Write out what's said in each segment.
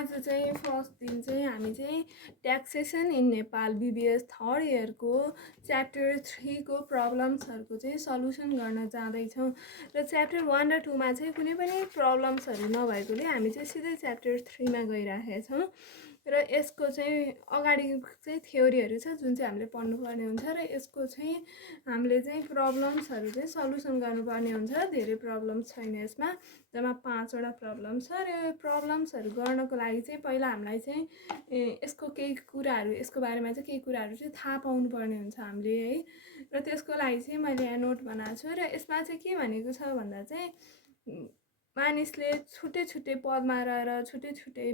आज चाहिँ फर्स्ट दिन चाहिँ हामी चाहिँ taxation in Nepal BBS third इयरको च्याप्टर 3 को प्रब्लम्सहरूको चाहिँ सल्युसन गर्न जाँदैछौँ र च्याप्टर 1 र 2 मा चाहिँ कुनै पनि प्रब्लम्सहरू नभएकोले हामी चाहिँ सिधै च्याप्टर 3 मा गइरहेका छौँ र यसको चाहिँ अगाडि चाहिँ थ्योरीहरू छ जुन चाहिँ हामीले पढ्नुपर्ने हुन्छ र यसको चाहिँ हामीले चाहिँ प्रब्लम्सहरू चाहिँ सल्युसन गर्नुपर्ने हुन्छ। धेरै प्रब्लम्स छैन यसमा, जम्मा 5वटा प्रब्लम छ र यो प्रब्लम्सहरू गर्नको लागि चाहिँ पहिला हामीलाई चाहिँ यसको केही कुराहरू यसको बारेमा चाहिँ केही कुराहरू चाहिँ थाहा पाउनुपर्ने हुन्छ हामीले है। र त्यसको लागि चाहिँ मैले यहाँ नोट बनाएको छु र यसमा चाहिँ के भनेको छ भन्दा चाहिँ मानिसले छुट्टै छुट्टै पदमा रहेर छुट्टै छुट्टै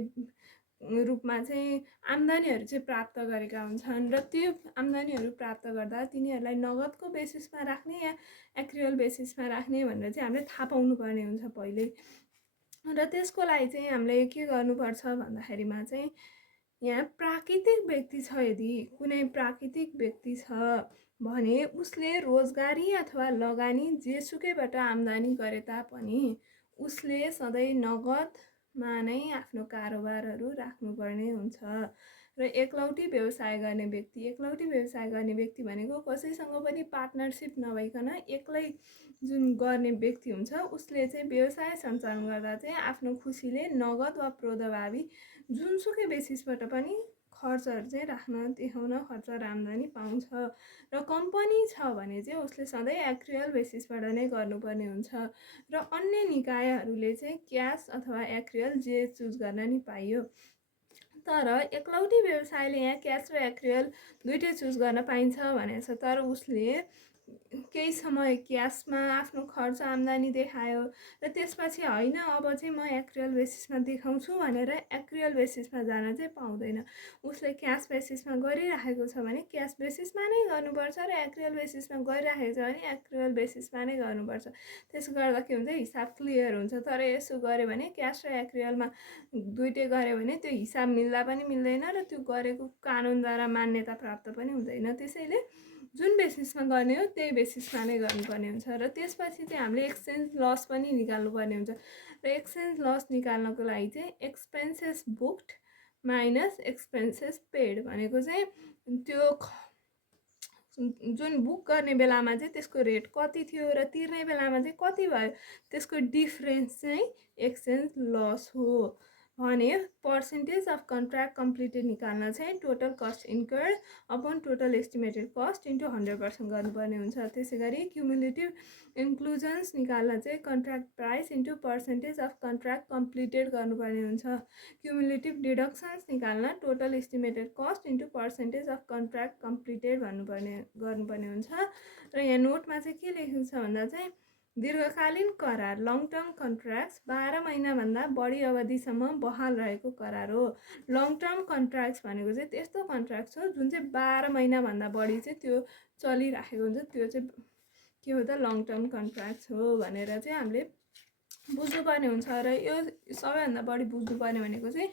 रूपमा चाहिँ आम्दानीहरू चाहिँ प्राप्त गरेका हुन्छन् र त्यो आम्दानीहरू प्राप्त गर्दा तिनीहरूलाई नगदको बेसिसमा राख्ने या एक्रियल बेसिसमा राख्ने भनेर चाहिँ हामीले थाहा पाउनुपर्ने हुन्छ पहिले। र त्यसको लागि चाहिँ हामीले के गर्नुपर्छ भन्दाखेरिमा चाहिँ यहाँ प्राकृतिक व्यक्ति छ, यदि कुनै प्राकृतिक व्यक्ति छ भने उसले रोजगारी अथवा लगानी जेसुकैबाट आम्दानी गरे तापनि उसले सधैँ नगदमा नै आफ्नो कारोबारहरू राख्नुपर्ने हुन्छ। र एकलौटी व्यवसाय गर्ने व्यक्ति भनेको कसैसँग पनि पार्टनरसिप नभइकन एक्लै जुन गर्ने व्यक्ति हुन्छ उसले चाहिँ व्यवसाय सञ्चालन गर्दा चाहिँ आफ्नो खुसीले नगद वा प्रभावी जुनसुकै बेसिसबाट पनि खर्चहरू चाहिँ राख्न देखाउन खर्च र आम्दानी पाउँछ। र कम्पनी छ भने चाहिँ उसले सधैँ एक्रियल बेसिसबाट नै गर्नुपर्ने हुन्छ र अन्य निकायहरूले चाहिँ क्यास अथवा एक्रियल जे चुज गर्न नि पाइयो। तर एकलौटी व्यवसायले यहाँ क्यास र एक्रियल दुइटै चुज गर्न पाइन्छ भनेको छ, तर उसले केही समय क्यासमा आफ्नो खर्च आम्दानी देखायो र त्यसपछि होइन अब चाहिँ म एक्रियल बेसिसमा देखाउँछु भनेर एक्रियल बेसिसमा जान चाहिँ पाउँदैन। उसले क्यास बेसिसमा गरिराखेको छ भने क्यास बेसिसमा नै गर्नुपर्छ र एक्रियल बेसिसमा गरिराखेको छ भने एक्रियल बेसिसमा नै गर्नुपर्छ। त्यसो गर्दा के हुन्छ, हिसाब क्लियर हुन्छ। तर यसो गऱ्यो भने क्यास र एक्रियलमा दुइटै गऱ्यो भने त्यो हिसाब मिल्दा पनि मिल्दैन र त्यो गरेको कानुनद्वारा मान्यता प्राप्त पनि हुँदैन। त्यसैले जुन बेसिसमा गर्ने हो त्यही बेसिसमा नै गर्नुपर्ने हुन्छ। र त्यसपछि चाहिँ हामीले एक्सचेन्ज लस पनि निकाल्नुपर्ने हुन्छ र एक्सचेन्ज लस निकाल्नको लागि चाहिँ expenses booked minus expenses paid भनेको चाहिँ त्यो जुन बुक गर्ने बेलामा चाहिँ त्यसको रेट कति थियो र तिर्ने बेलामा चाहिँ कति भयो त्यसको डिफरेन्स चाहिँ एक्सचेन्ज लस हो भने पर्सेन्टेज अफ कन्ट्र्याक्ट कम्प्लिटेड निकाल्न चाहिँ total cost incurred upon total estimated cost into 100% गर्नुपर्ने हुन्छ। त्यसै गरी क्युमुलेटिभ इन्क्लुजन्स निकाल्न चाहिँ contract price into percentage of contract completed गर्नुपर्ने हुन्छ। क्युमुलेटिभ डिडक्सन्स निकाल्न total estimated cost into percentage of contract completed गर्नुपर्ने हुन्छ। र यहाँ नोटमा चाहिँ के लेखेको छ भन्दा चाहिँ दीर्घकालीन करार लङ टर्म कन्ट्र्याक्ट्स 12 महिनाभन्दा बढी अवधिसम्म बहाल रहेको करार हो। लङ टर्म कन्ट्र्याक्ट्स भनेको चाहिँ त्यस्तो कन्ट्र्याक्ट्स हो जुन चाहिँ 12 महिनाभन्दा बढी चाहिँ त्यो चलिराखेको हुन्छ, त्यो चाहिँ के हो त लङ टर्म कन्ट्र्याक्ट्स हो भनेर चाहिँ हामीले बुझ्नुपर्ने हुन्छ। र यो सबैभन्दा बढी बुझ्नुपर्ने भनेको चाहिँ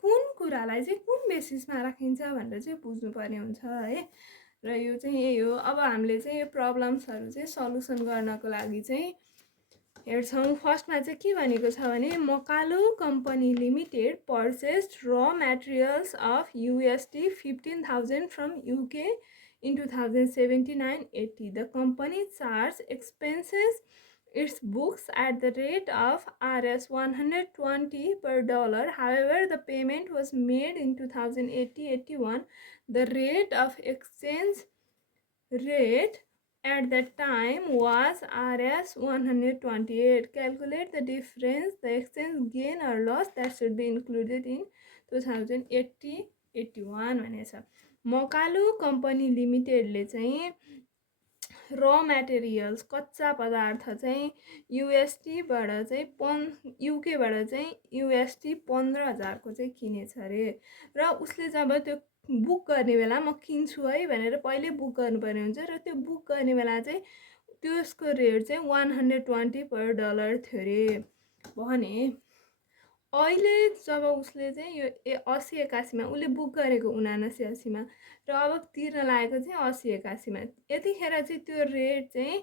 कुन कुरालाई चाहिँ कुन बेसिसमा राखिन्छ भनेर चाहिँ बुझ्नुपर्ने हुन्छ है। र यो चाहिँ यही हो। अब हामीले चाहिँ यो प्रब्लम्सहरू चाहिँ सल्युसन गर्नको लागि चाहिँ हेर्छौँ। फर्स्टमा चाहिँ के भनेको छ भने मकालु कम्पनी लिमिटेड पर्चेस्ड र materials of USD 15,000 from UK in 2079-80. The company charged expenses its books at the rate of Rs 120 per dollar. However, the payment was made in 2080-81. The rate of exchange rate at that time was Rs 128. Calculate the difference, the exchange gain or loss that should be included in 2080-81 भनेछ। Makalu company लिमिटेडले चाहिँ र materials कच्चा पदार्थ चाहिँ USDबाट चाहिँ युकेबाट चाहिँ USD 15,000को चाहिँ किनेछ अरे। र उसले जब त्यो बुक गर्ने बेला म किन्छु है भनेर पहिले बुक गर्नुपर्ने हुन्छ र त्यो बुक गर्ने बेला चाहिँ त्यसको रेट चाहिँ 120 पर डलर थियो अरे भने अहिले जब उसले चाहिँ यो 80-81मा उसले बुक गरेको 79-80मा र अब तिर्न लागेको चाहिँ 80-81मा, यतिखेर चाहिँ त्यो रेट चाहिँ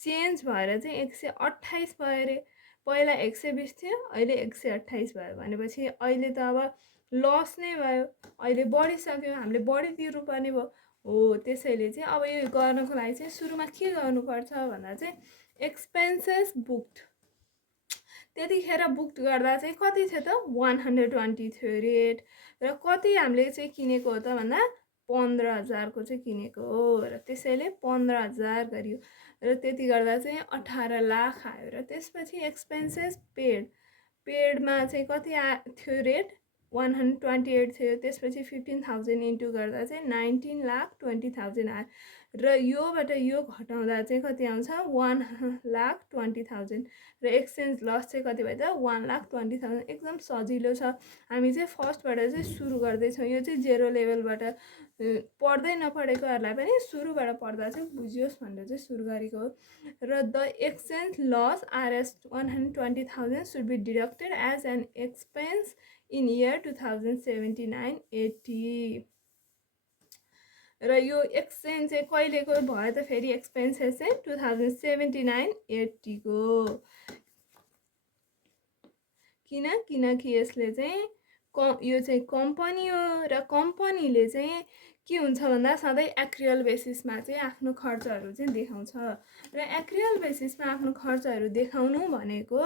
चेन्ज भएर चाहिँ 128 भयो अरे। पहिला 120 थियो, अहिले 128 भयो भनेपछि अहिले त अब लस नै भयो, अहिले बढिसक्यो, हामीले बढी तिर्नुपर्ने भयो। हो, त्यसैले चाहिँ अब यो गर्नको लागि चाहिँ सुरुमा के गर्नुपर्छ भन्दा चाहिँ एक्सपेन्सेस बुक्ड, त्यतिखेर बुक्ड गर्दा चाहिँ कति थियो त 120 थियो रेट, र कति हामीले चाहिँ किनेको हो त भन्दा 15,000 को चाहिँ किनेको हो, र त्यसैले 15,000 गरियो, र त्यति गर्दा चाहिँ 18 लाख आयो। र त्यसपछि एक्सपेन्सेस पेडमा चाहिँ कति थियो रेट 128 थियो, त्यसपछि 15,000 इन्टु गर्दा चाहिँ 19,20,000 आयो, र योबाट यो घटाउँदा चाहिँ कति आउँछ 1,20,000, र एक्सचेन्ज लस चाहिँ कति भयो त 1,20,000। एकदम सजिलो छ, हामी चाहिँ फर्स्टबाट चाहिँ सुरु गर्दैछौँ, यो चाहिँ जेरो लेभलबाट पढ्दै नपढेकोहरूलाई पनि सुरुबाट पढ्दा चाहिँ बुझियोस् भनेर चाहिँ सुरु गरेको हो। र the exchange loss RS 120,000 should be deducted as an expense in year 2079-80। र यो एक्सचेन्ज चाहिँ कहिलेको भयो त फेरि एक्सपेन्सेस चाहिँ 2079-80 को, किनकि यसले चाहिँ यो चाहिँ कम्पनी हो, र कम्पनीले चाहिँ के हुन्छ भन्दा सधैँ एक्रियल बेसिसमा चाहिँ आफ्नो खर्चहरू चाहिँ देखाउँछ, र एक्रियल बेसिसमा आफ्नो खर्चहरू देखाउनु भनेको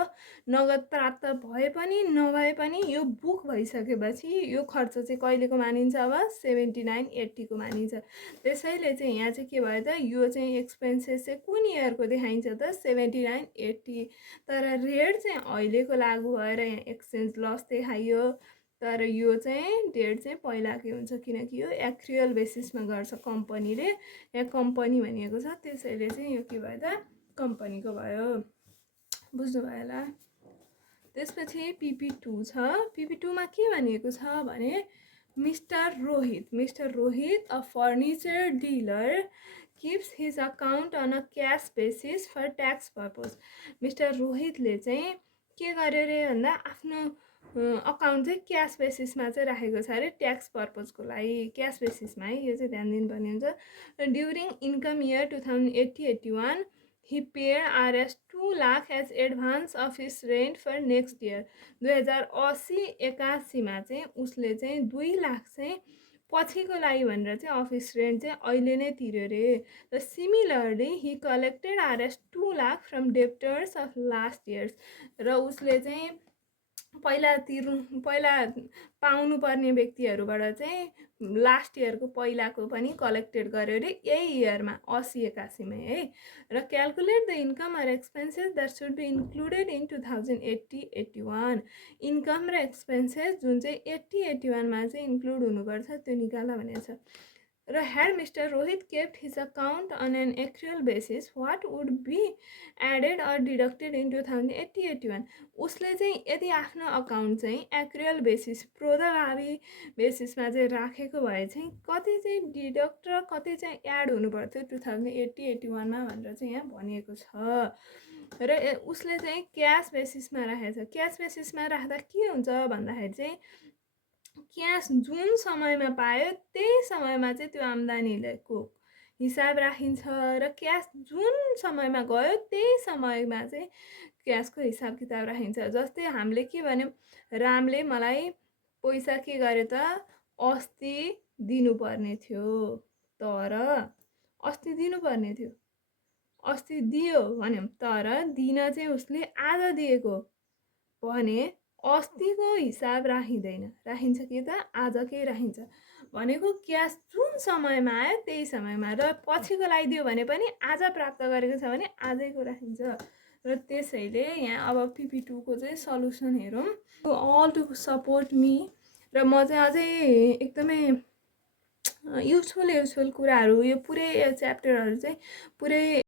नगद प्राप्त भए पनि नभए पनि यो बुक भइसकेपछि यो खर्च चाहिँ कहिलेको मानिन्छ अब 79-80 को मानिन्छ। त्यसैले चाहिँ यहाँ चाहिँ के भयो त यो चाहिँ एक्सपेन्सेस चाहिँ कुन इयरको देखाइन्छ त 79-80, तर रेट चाहिँ अहिलेको लागु भएर यहाँ एक्सचेन्ज लस देखाइयो, तर यो चाहिँ डेट चाहिँ पहिलाकै हुन्छ, किनकि यो एक्रियल बेसिसमा गर्छ कम्पनीले, यहाँ कम्पनी भनिएको छ, त्यसैले चाहिँ यो के भयो त कम्पनीको भयो, बुझ्नुभयो होला। त्यसपछि PP2 छ, PP2मा के भनिएको छ भने mister Rohit a furniture dealer keeps his account on a cash basis for tax purpose। Mister रोहितले चाहिँ के गर्यो अरे भन्दा आफ्नो अकाउन्ट चाहिँ क्यास बेसिसमा चाहिँ राखेको छ अरे ट्याक्स पर्पजको लागि, क्यास बेसिसमा है, यो चाहिँ ध्यान दिनुपर्ने हुन्छ। During income year 2080-81 he paid RS 2 lakh as advance of his rent for next year। 2080-81 चाहिँ उसले चाहिँ 2 लाख चाहिँ पछिको लागि भनेर चाहिँ अफिस रेन्ट चाहिँ अहिले नै तिर्यो रे। र similarly Hee collected RS 2 lakh from debtors of last years, र उसले चाहिँ पहिला पाउनुपर्ने व्यक्तिहरूबाट चाहिँ लास्ट इयरको पहिलाको पनि कलेक्टेड गर्यो अरे यही इयरमा 80-81 है। र calculate the income or expenses that should be included in 2080-81। Income र एक्सपेन्सेस जुन चाहिँ 80-81मा चाहिँ इन्क्लुड हुनुपर्छ त्यो निकाल्न भनेको छ। र had Mr. Rohit kept his account on an accrual basis, what would be added or deducted in 2080-81? उसले चाहिँ यदि आफ्नो अकाउन्ट चाहिँ एक्रियल बेसिस प्रोदभावी बेसिसमा चाहिँ राखेको भए चाहिँ कति चाहिँ डिडक्ट र कति चाहिँ एड हुनु पर्थ्यो 2080-81मा भनेर चाहिँ यहाँ भनिएको छ। र उसले चाहिँ क्यास बेसिसमा राखेको छ। क्यास बेसिसमा राख्दा के हुन्छ भन्दाखेरि चाहिँ क्यास जुन समयमा पायो त्यही समयमा चाहिँ त्यो आम्दानीको हिसाब राखिन्छ, र क्यास जुन समयमा गयो त्यही समयमा चाहिँ क्यासको हिसाब किताब राखिन्छ। जस्तै हामीले के भन्यौँ, रामले मलाई पैसा के गर्यो त अस्ति दिनुपर्ने थियो, तर अस्ति दिनुपर्ने थियो, अस्ति दियो भन्यौँ, तर दिन चाहिँ उसले आज दिएको भने अस्तिको हिसाब राखिँदैन, राखिन्छ के त आजकै राखिन्छ। भनेको क्यास जुन समयमा आयो त्यही समयमा, र पछिको लागि दियो भने पनि आज प्राप्त गरेको छ भने आजैको राखिन्छ। र त्यसैले यहाँ अब PP2 को चाहिँ सल्युसन हेरौँ। अल टु सपोर्ट मी, र म चाहिँ अझै एकदमै युजफुल कुराहरू यो पुरै च्याप्टरहरू चाहिँ पुरै